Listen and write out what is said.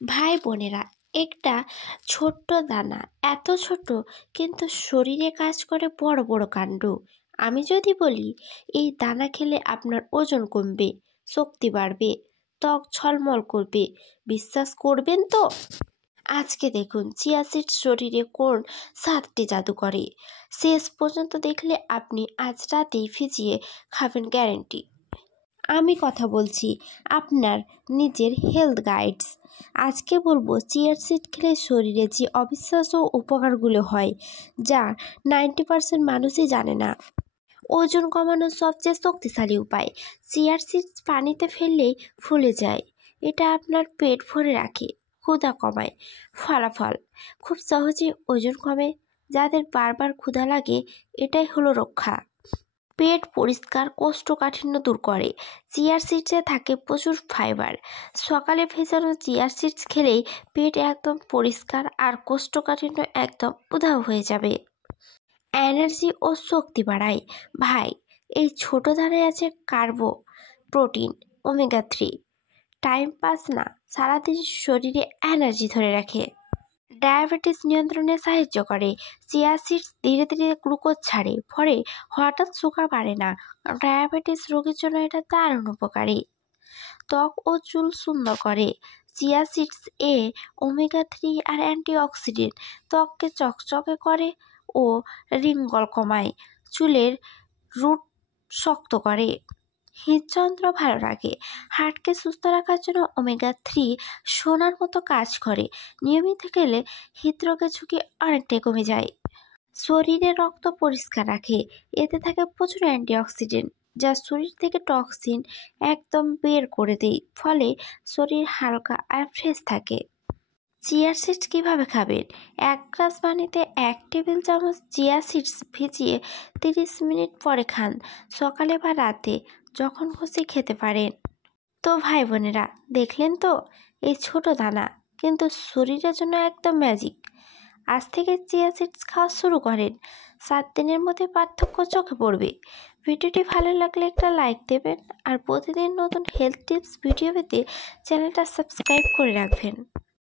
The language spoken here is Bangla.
ভাই বোনেরা, একটা ছোট্ট দানা, এত ছোট কিন্তু শরীরে কাজ করে বড় বড় কাণ্ড। আমি যদি বলি এই দানা খেলে আপনার ওজন কমবে, শক্তি বাড়বে, ত্বক ঝলমল করবে, বিশ্বাস করবেন তো? আজকে দেখুন চিয়া সিড শরীরে কোন 7টি জাদু করে। শেষ পর্যন্ত দেখলে আপনি আজ রাতেই ভিজিয়ে খাবেন, গ্যারেন্টি। আমি কথা বলছি আপনার নিজের হেলথ গাইডস। আজকে বলবো চিয়া সিড খেলে শরীরে যে অবিশ্বাস্য উপকারগুলো হয়, যা 90% মানুষই জানে না। ওজন কমানোর সবচেয়ে শক্তিশালী উপায়, চিয়া সিডস পানিতে ফেললেই ফুলে যায়। এটা আপনার পেট ভরে রাখে, ক্ষুধা কমায়। ফলাফল খুব সহজে ওজন কমে। যাদের বারবার ক্ষুধা লাগে, এটাই হলো রক্ষা। পেট পরিষ্কার, কোষ্ঠকাঠিন্য দূর করে। চিয়া সিডসে থাকে প্রচুর ফাইবার। সকালে ভেজানো চিয়া সিডস খেলেই পেট একদম পরিষ্কার আর কোষ্ঠকাঠিন্য একদম উধাও হয়ে যাবে। এনার্জি ও শক্তি বাড়ায়। ভাই, এই ছোট দানায় আছে কার্বো, প্রোটিন, ওমেগা 3। টাইম পাস না, সারাদিন শরীরে এনার্জি ধরে রাখে। ডায়াবেটিস নিয়ন্ত্রণে সাহায্য করে। চিয়া সিডস ধীরে ধীরে গ্লুকোজ ছাড়ে, ফলে হঠাৎ সুগার বাড়ে না। ডায়াবেটিস রোগীর জন্য এটা দারুণ উপকারী। ত্বক ও চুল সুন্দর করে। চিয়া সিডস ওমেগা 3 আর অ্যান্টিঅক্সিডেন্ট ত্বককে চকচকে করে ও রিঙ্গল কমায়। চুলের রুট শক্ত করে। হৃদযন্ত্র ভালো রাখে। হার্টকে সুস্থ রাখার জন্য ওমেগা 3 সোনার মতো কাজ করে। নিয়মিত খেলে হৃদরোগের ঝুঁকি অনেকটাই কমে যায়। শরীরে রক্ত পরিষ্কার রাখে। এতে থাকে প্রচুর অ্যান্টিঅক্সিডেন্ট, যা শরীর থেকে টক্সিন একদম বের করে দেয়। ফলে শরীর হালকা আর ফ্রেশ থাকে। চিয়া সিডস কীভাবে খাবেন? 1 গ্লাস পানিতে 1 টেবিল চামচ চিয়া সিডস ভিজিয়ে 30 মিনিট পরে খান। সকালে বা রাতে যখন খুশি খেতে পারেন। তো ভাই বোনেরা, দেখলেন তো, এই ছোট দানা কিন্তু শরীরের জন্য একদম ম্যাজিক। আজ থেকে চিয়া সিডস খাওয়া শুরু করেন, 7 দিনের মধ্যে পার্থক্য চোখে পড়বে। ভিডিওটি ভালো লাগলে একটা লাইক দেবেন আর প্রতিদিন নতুন হেলথ টিপস ভিডিও পেতে চ্যানেলটা সাবস্ক্রাইব করে রাখবেন।